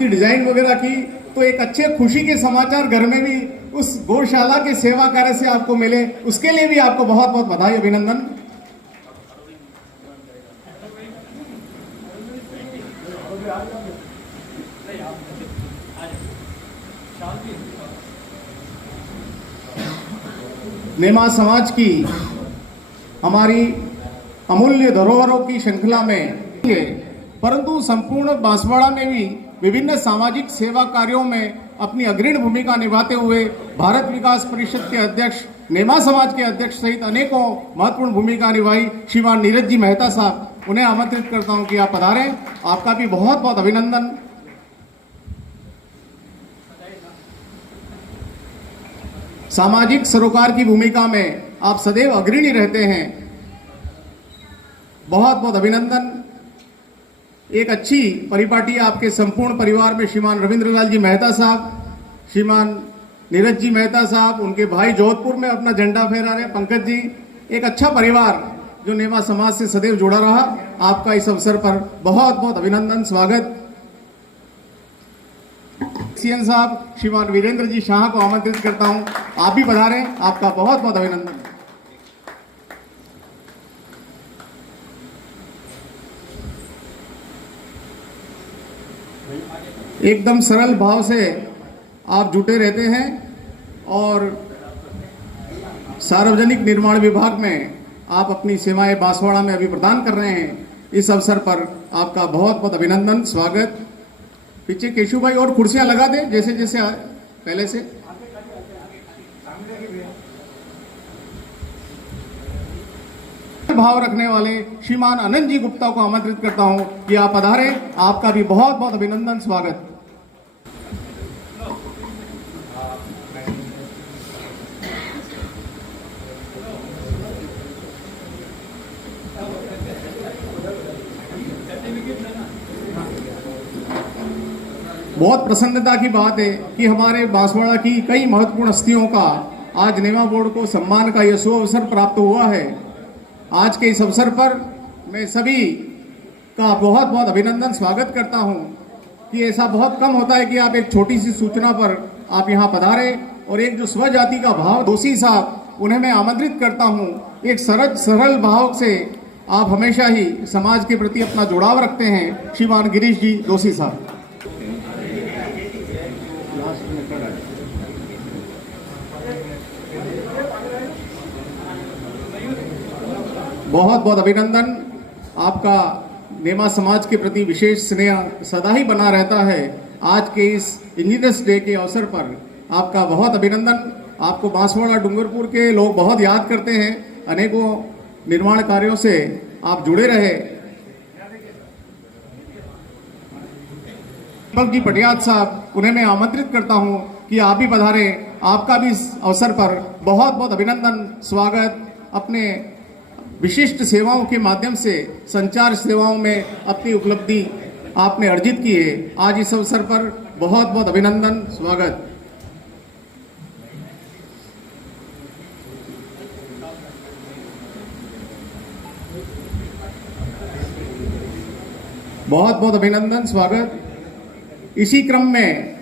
की डिजाइन वगैरह की, तो एक अच्छे खुशी के समाचार घर में भी उस गौशाला के सेवा कार्य से आपको मिले, उसके लिए भी आपको बहुत बहुत बधाई, अभिनंदन। नेमा समाज की हमारी अमूल्य धरोहरों की श्रृंखला में, परंतु संपूर्ण बांसवाड़ा में भी विभिन्न सामाजिक सेवा कार्यों में अपनी अग्रणी भूमिका निभाते हुए भारत विकास परिषद के अध्यक्ष, नेमा समाज के अध्यक्ष सहित अनेकों महत्वपूर्ण भूमिका निभाई श्रीमान नीरज जी मेहता साहब, उन्हें आमंत्रित करता हूं कि आप पधारें। आपका भी बहुत बहुत अभिनंदन। सामाजिक सरोकार की भूमिका में आप सदैव अग्रणी रहते हैं, बहुत बहुत अभिनंदन। एक अच्छी परिपाटी आपके संपूर्ण परिवार में श्रीमान रविंद्रलाल जी मेहता साहब, श्रीमान नीरज जी मेहता साहब, उनके भाई जोधपुर में अपना झंडा फहरा रहे पंकज जी, एक अच्छा परिवार जो नेमा समाज से सदैव जुड़ा रहा। आपका इस अवसर पर बहुत बहुत अभिनंदन, स्वागत। सीएन साहब श्रीमान वीरेंद्र जी शाह को आमंत्रित करता हूं, आप भी पधारें, आपका बहुत बहुत अभिनंदन। एकदम सरल भाव से आप जुटे रहते हैं और सार्वजनिक निर्माण विभाग में आप अपनी सेवाएं बांसवाड़ा में अभी प्रदान कर रहे हैं। इस अवसर पर आपका बहुत बहुत अभिनंदन, स्वागत। पीछे केशु भाई और कुर्सियां लगा दें जैसे जैसे पहले से। भाव रखने वाले श्रीमान अनंत जी गुप्ता को आमंत्रित करता हूं कि आप पधारें, आपका भी बहुत बहुत अभिनंदन, स्वागत। बहुत प्रसन्नता की बात है कि हमारे बांसवाड़ा की कई महत्वपूर्ण हस्तियों का आज नेमा बोर्ड को सम्मान का यह सुअवसर प्राप्त हुआ है। आज के इस अवसर पर मैं सभी का बहुत बहुत अभिनंदन, स्वागत करता हूं कि ऐसा बहुत कम होता है कि आप एक छोटी सी सूचना पर आप यहां पधारे। और एक जो स्वजाति का भाव दोषी साहब, उन्हें मैं आमंत्रित करता हूं, एक सरल भाव से आप हमेशा ही समाज के प्रति अपना जुड़ाव रखते हैं, श्रीमान गिरीश जी दोषी साहब। बहुत बहुत अभिनंदन। आपका नेमा समाज के प्रति विशेष स्नेह सदा ही बना रहता है। आज के इस इंजीनियर्स डे के अवसर पर आपका बहुत अभिनंदन। आपको बांसवाड़ा डूंगरपुर के लोग बहुत याद करते हैं, अनेकों निर्माण कार्यों से आप जुड़े रहे। दीपक जी पटियाल साहब, उन्हें मैं आमंत्रित करता हूं कि आप भी पधारें, आपका भी इस अवसर पर बहुत बहुत अभिनंदन, स्वागत। अपने विशिष्ट सेवाओं के माध्यम से संचार सेवाओं में अपनी उपलब्धि आपने अर्जित की है। आज इस अवसर पर बहुत बहुत अभिनंदन, स्वागत। बहुत बहुत अभिनंदन, स्वागत। इसी क्रम में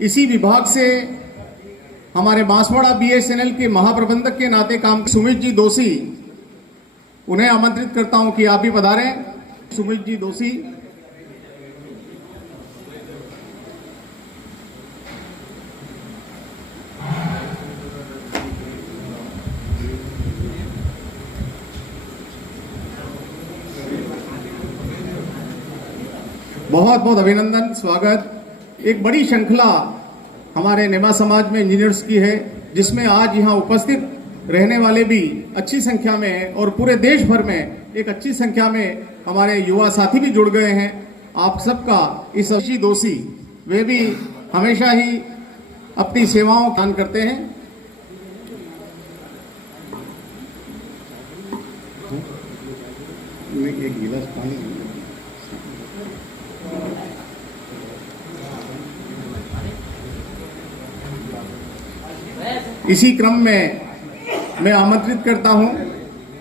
इसी विभाग से हमारे बांसवाड़ा बीएसएनएल के महाप्रबंधक के नाते काम सुमित जी दोषी, उन्हें आमंत्रित करता हूं कि आप भी पधारें, सुमित जी दोषी। बहुत बहुत अभिनंदन, स्वागत। एक बड़ी श्रृंखला हमारे नेमा समाज में इंजीनियर्स की है, जिसमें आज यहाँ उपस्थित रहने वाले भी अच्छी संख्या में और पूरे देश भर में एक अच्छी संख्या में हमारे युवा साथी भी जुड़ गए हैं। आप सबका इस अवसर दोषी, वे भी हमेशा ही अपनी सेवाओं दान करते हैं। एक गिलास पानी। इसी क्रम में मैं आमंत्रित करता हूं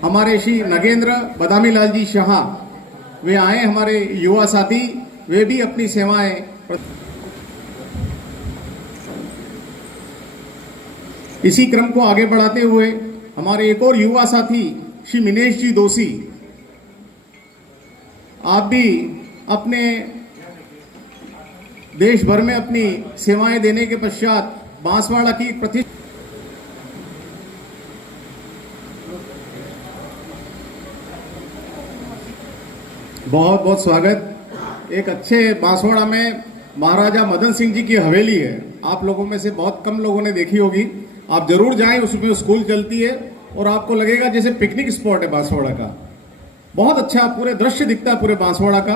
हमारे श्री नगेंद्र बदामी लाल जी शाह, वे आए हमारे युवा साथी, वे भी अपनी सेवाएं इसी क्रम को आगे बढ़ाते हुए हमारे एक और युवा साथी श्री मिनेश जी दोषी, आप भी अपने देश भर में अपनी सेवाएं देने के पश्चात बांसवाड़ा की प्रतिष्ठा बहुत बहुत स्वागत। एक अच्छे बांसवाड़ा में महाराजा मदन सिंह जी की हवेली है, आप लोगों में से बहुत कम लोगों ने देखी होगी। आप जरूर जाएं, उसमें स्कूल चलती है और आपको लगेगा जैसे पिकनिक स्पॉट है बांसवाड़ा का। बहुत अच्छा पूरे दृश्य दिखता है पूरे बांसवाड़ा का,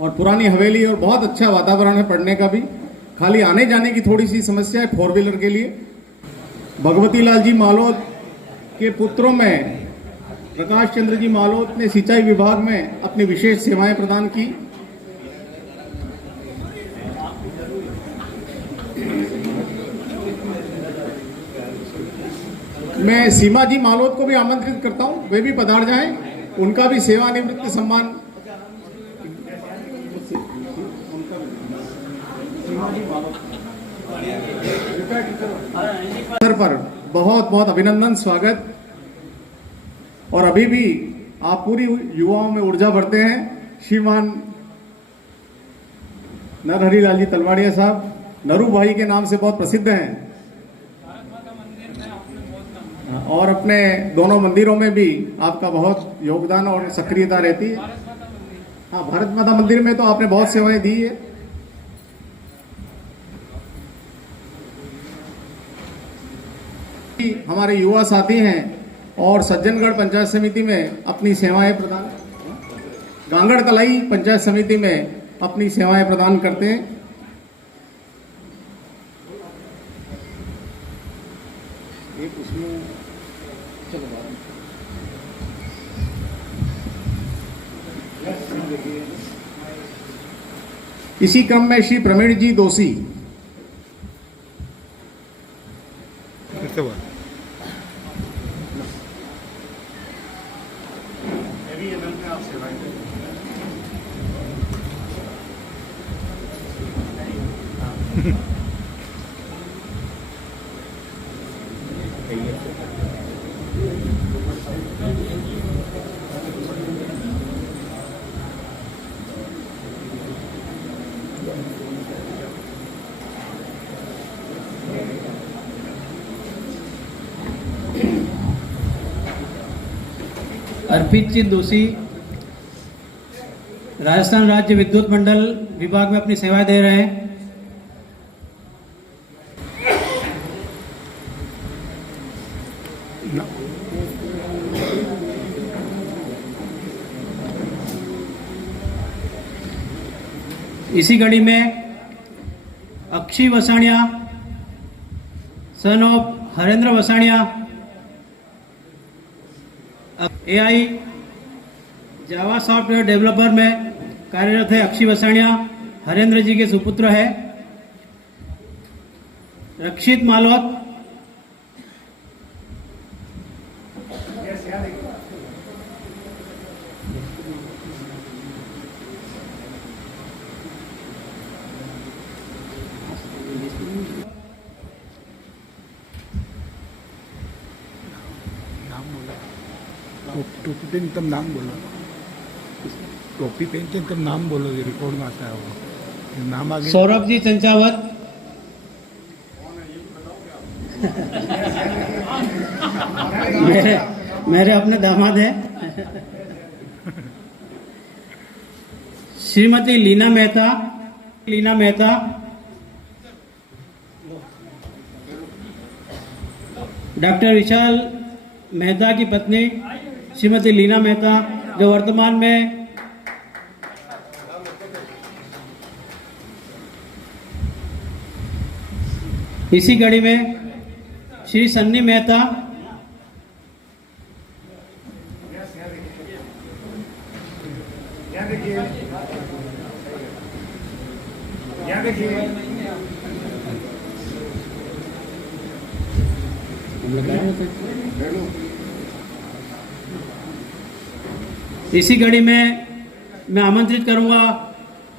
और पुरानी हवेली और बहुत अच्छा वातावरण है पढ़ने का भी। खाली आने जाने की थोड़ी सी समस्या है 4 व्हीलर के लिए। भगवती लाल जी मालोत के पुत्रों में प्रकाश चंद्र जी मालोत ने सिंचाई विभाग में अपनी विशेष सेवाएं प्रदान की। मैं सीमा जी मालोत को भी आमंत्रित करता हूं, वे भी पधार जाएं, उनका भी सेवानिवृत्त सम्मान। सर पर बहुत बहुत अभिनंदन, स्वागत। और अभी भी आप पूरी युवाओं में ऊर्जा भरते हैं। श्रीमान नरहरि लाल जी तलवाड़िया साहब नरू भाई के नाम से बहुत प्रसिद्ध हैं, और अपने दोनों मंदिरों में भी आपका बहुत योगदान और सक्रियता रहती है। हाँ, भारत माता मंदिर में तो आपने बहुत सेवाएं दी है। हमारे युवा साथी हैं और सज्जनगढ़ पंचायत समिति में अपनी सेवाएं प्रदान, गांगड़ तलाई पंचायत समिति में अपनी सेवाएं प्रदान करते हैं। इसी क्रम में श्री प्रवीण जी दोषी अर्पित जी दोषी राजस्थान राज्य विद्युत मंडल विभाग में अपनी सेवाएं दे रहे हैं। इसी कड़ी में Akshi Vasania son of Harendra Vasania AI Java software developer में कार्यरत है। अक्षी वसाणिया हरेंद्र जी के सुपुत्र है। रक्षित मालोत टोपी पहन तब नाम बोलो, टोपी पहनते तब नाम बोलो, ये रिकॉर्ड में आता है वो नाम आगे। सौरभ जी चंचावत मेरे अपने दामाद हैं। श्रीमती लीना मेहता डॉक्टर विशाल मेहता की पत्नी श्रीमती लीना मेहता, जो वर्तमान में इसी कड़ी में श्री सन्नी मेहता, इसी घड़ी में मैं आमंत्रित करूंगा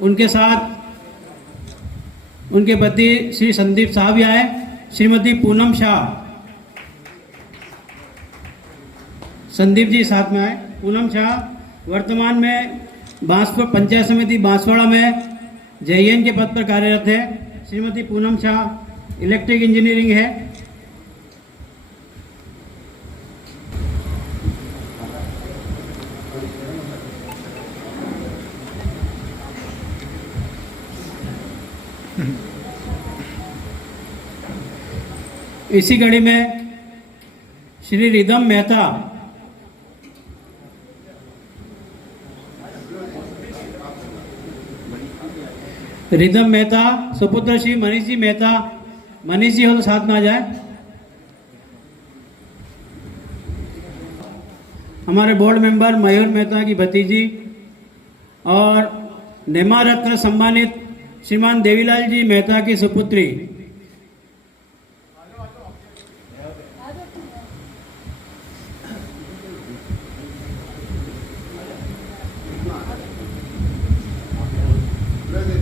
उनके साथ उनके पति श्री संदीप साहब भी आए, श्रीमती पूनम शाह, संदीप जी साथ में आए। पूनम शाह वर्तमान में बांसवाड़ा पंचायत समिति बांसवाड़ा में JN के पद पर कार्यरत है। श्रीमती पूनम शाह इलेक्ट्रिक इंजीनियरिंग है। इसी कड़ी में श्री रिदम मेहता सुपुत्र श्री मनीष जी मेहता, मनीष जी हो तो साथ में आ जाए। हमारे बोर्ड मेंबर मयूर मेहता की भतीजी और नेमा रत्न सम्मानित श्रीमान देवीलाल जी मेहता की सुपुत्री।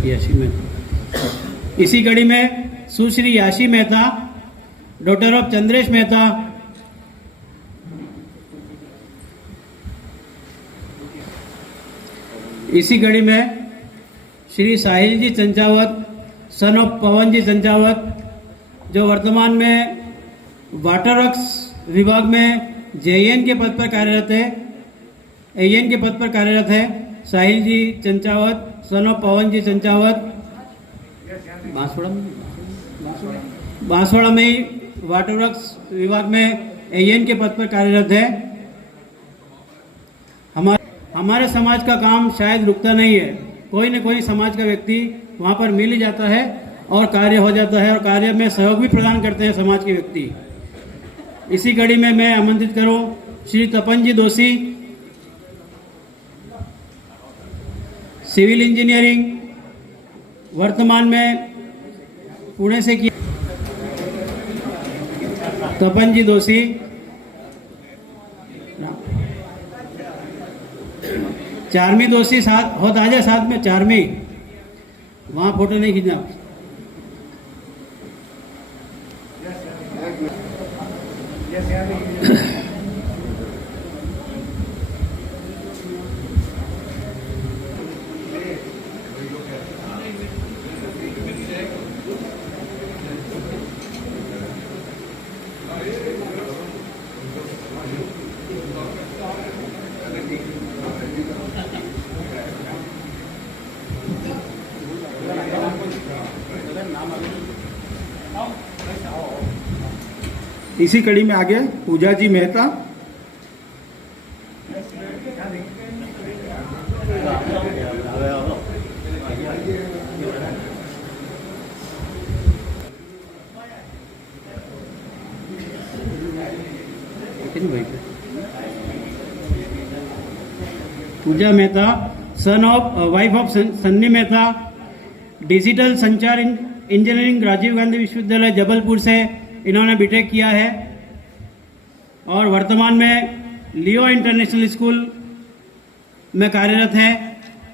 याशी मेहता। इसी कड़ी में सुश्री याशी मेहता, डॉटर ऑफ चंद्रेश मेहता, इसी कड़ी में श्री साहिल जी चंचावत, सन ऑफ पवन जी चंचावत, जो वर्तमान में वाटर वर्क्स विभाग में JN के पद पर कार्यरत है, AN के पद पर कार्यरत है। साहिल जी चंचावत, सन ऑफ पवन जी चंचावत, बांसवाड़ा में ही वाटर वर्क्स विभाग में AN के पद पर कार्यरत है। हमारे समाज का काम शायद रुकता नहीं है, कोई न कोई समाज का व्यक्ति वहाँ पर मिल ही जाता है और कार्य हो जाता है और कार्य में सहयोग भी प्रदान करते हैं समाज के व्यक्ति। इसी कड़ी में मैं आमंत्रित करूं श्री तपन जी दोषी, सिविल इंजीनियरिंग वर्तमान में पुणे से किया। तपन जी दोषी, चारमी दोषी साथ हो, ताजा साथ में चारमी, वहां फोटो नहीं खींचना। इसी कड़ी में आगे Puja ji Mehta, Puja Mehta, son of wife of Sunny Mehta, digital संचार इंजीनियरिंग राजीव गांधी विश्वविद्यालय जबलपुर से इन्होंने बीटेक किया है और वर्तमान में लियो इंटरनेशनल स्कूल में कार्यरत है।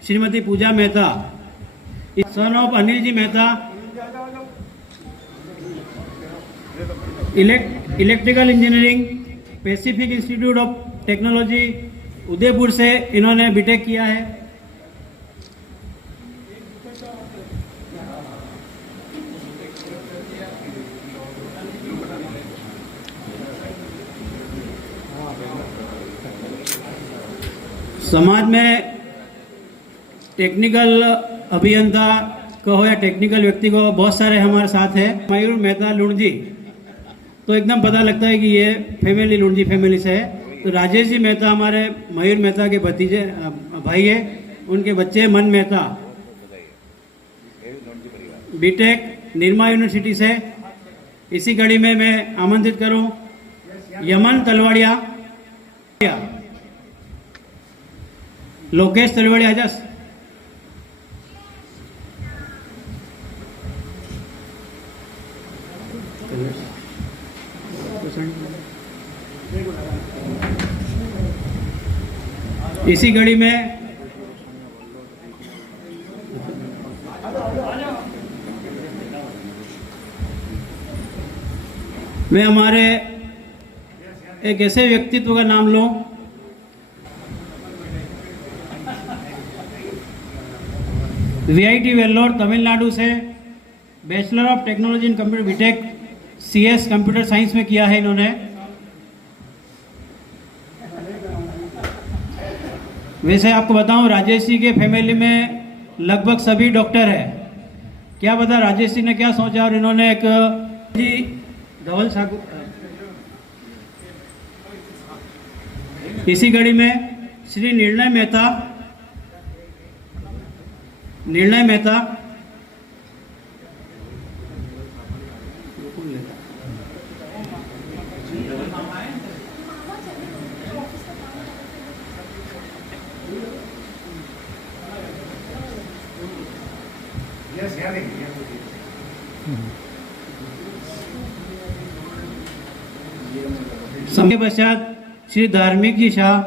Shrimati Puja Mehta, son of Anil ji Mehta, electrical engineering Pacific Institute of Technology Udaipur से इन्होंने बीटेक किया है। समाज में टेक्निकल अभियंता कहो या टेक्निकल व्यक्ति को बहुत सारे हमारे साथ है। मयूर मेहता लुणजी, तो एकदम पता लगता है कि ये फैमिली लुणजी फैमिली से है। तो राजेश जी मेहता हमारे मयूर मेहता के भतीजे भाई है, उनके बच्चे मन मेहता, बीटेक निर्मा यूनिवर्सिटी से। इसी कड़ी में मैं आमंत्रित करूं यमन तलवाड़िया, लोकेश तलवाड़िया जस, इसी घड़ी में मैं हमारे एक ऐसे व्यक्तित्व का नाम लूं वीआईटी वेल्लोर तमिलनाडु से bachelor of technology in computer BTech CS computer science में किया है इन्होंने। वैसे आपको बताऊं राजेश जी के फैमिली में लगभग सभी डॉक्टर है। क्या पता राजेश जी ने क्या सोचा और इन्होंने एक जी धवल सागु इसी कड़ी में श्री निर्णय मेहता समय पश्चात श्री धार्मिक जी शाह,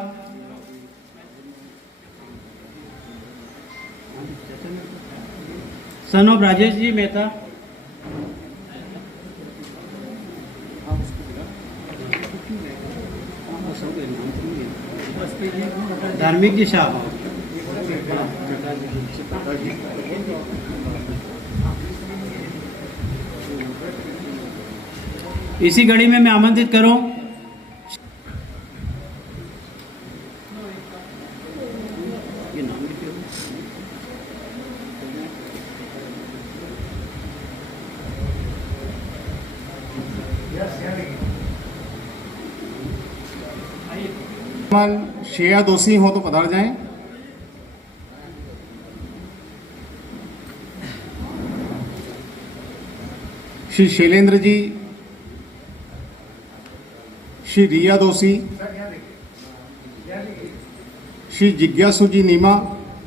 सन ऑफ राजेश जी मेहता, धार्मिक जी शाह। इसी घड़ी में मैं आमंत्रित करूं श्रेया दोषी हो तो पधार जाएं। श्री शैलेंद्र जी, श्री रिया दोषी, श्री जिज्ञासु जी नीमा,